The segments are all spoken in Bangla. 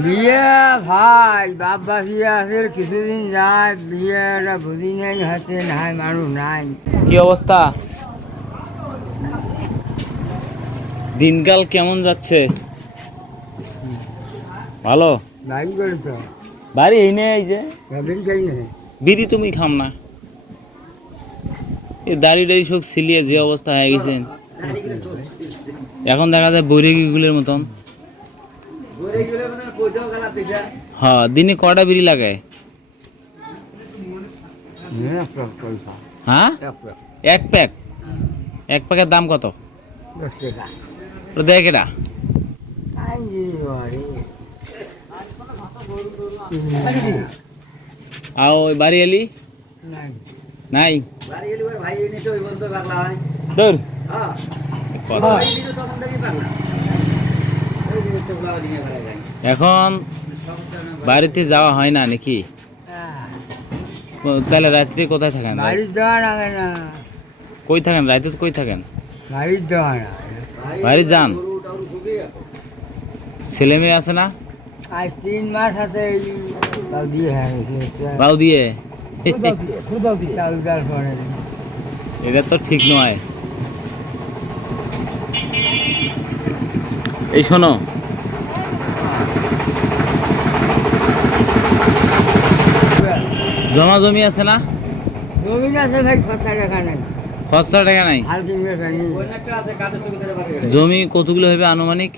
বিয়ে ভাই বাপ বাসিয়ে আছে কিছুদিন যায় বিয়েটা বুঝি নেই হাতে নাই মানুষ নাই। কি অবস্থা, দিনকাল কেমন যাচ্ছে? ভালো। বাড়ি করে তো বাড়ি এই নে, এই যে চাই না। বিড়ি তুমি খাম না, এই দাড়ি টাড়ি সব সিলিয়ে যে অবস্থা হয়ে গেছেন, এখন দেখা যায় বৈরাগীগুলোর মতন। হ্যাঁ, দিনে কটা বিড়ি লাগায়? হ্যাঁ, এক প্যাক। এক প্যাকের দাম কত? 10 টাকা। তো দেখ এটা আও ওই বাড়ি এলি নাই দূর কথা। এখন বাড়িতে যাওয়া হয় না নাকি? তাহলে রাত্রে কোথায় থাকেন? বাড়ি যাওয়া লাগে না। কই থাকেন রাতে? কই থাকেন? বাড়ি যাওয়া না। বাড়ি যান? ছেলে মেয়ে আছে না? আজ 3 মাস আছে বাউ দিয়ে বাউ দিয়ে চাল ডাল করে। এটা তো ঠিক নয়। এই শোনো, জমা জমি আছে না? জমি আছে ভাই, খরচা টাকা নাই। খরচা টাকা নাই? হাল কিনবে পানি। জমি কতগুলো হবে আনুমানিক?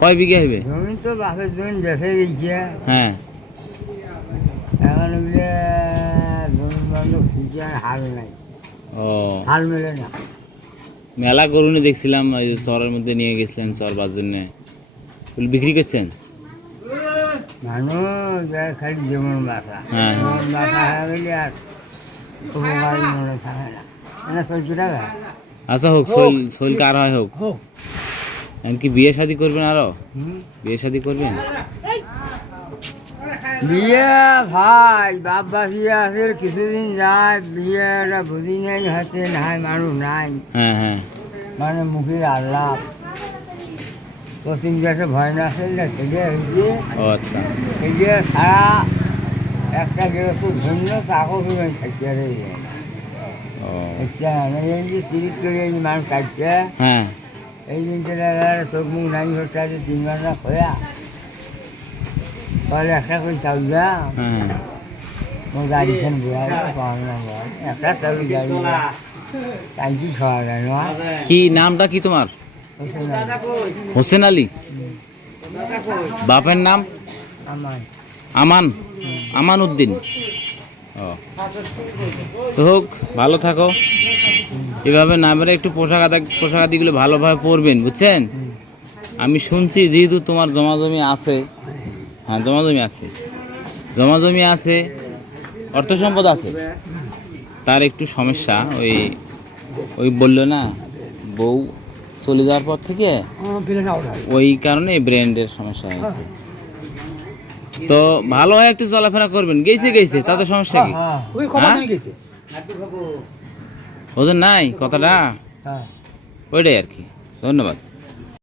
কয় বিঘা হবে? জমি তো বাপের জমি বেঁচে দিয়েছে। হ্যাঁ, এখন ওগুলো জমি বান্ধব ফিজে হাল নাই, ও হাল মেলে না। মেলা গরুনি দেখছিলাম, ওই যে চরের মধ্যে নিয়ে গেছিলেন চর বাজার জন্য, বিক্রি করছেন? মানুষ যায় খালি যেমন বাসা, হ্যাঁ। যেমন বাসা হয়ে গেলে আর উপকারী মনে থাকে না। না 40 টাকা। আচ্ছা হোক, শৈল কার হয় হোক। এমনকি বিয়ে শাদি করবেন আরো? বিয়ে শাদি করবেন? বিয়ে ভাই বাপ বাসিয়ে আছে কিছুদিন যায় বিয়েটা বুঝি নেই হাতে নাই মানুষ নাই। হ্যাঁ হ্যাঁ, মানে মুখের আল্লাহ পশ্চিম গ্যাসে ভয় না আসলে থেকে হয়েছে। ও আচ্ছা। এই যে সারা একটা গেরস্ত ধন্য তাকেও কিন্তু থাকতে আর ও এই যে সিরিজ করে এই যে মানুষ কাটছে, হ্যাঁ, এই দিনটা চোখ মুখ নাই হচ্ছে আছে 3 মাস না খোয়া তাহলে একটা করে চাল যা হ্যাঁ, মোর গাড়ি খান ঘুরাই পাওয়া না একটা চালু গাড়ি টাইকি খাওয়া গেল। কি নামটা কি তোমার? হোসেন আলী। বাপের নাম? আমার আমান, আমান উদ্দিন। ও তো হোক, ভালো থাকো এভাবে। না বেড়ে একটু পোশাক আদিগুলো ভালোভাবে পরবেন, বুঝছেন? আমি শুনছি যেহেতু তোমার জমাজমি আছে, হ্যাঁ জমাজমি আছে, জমাজমি আছে, অর্থ সম্পদ আছে, তার একটু সমস্যা। ওই বললো না বউ চলে যাওয়ার পর থেকে ওই কারণে ব্রেন্ডের সমস্যা হয়েছে। তো ভালো হয় একটু চলাফেরা করবেন। গেছে তাতে সমস্যা কি? ওদের নাই কথাটা, ওইটাই আর কি। ধন্যবাদ।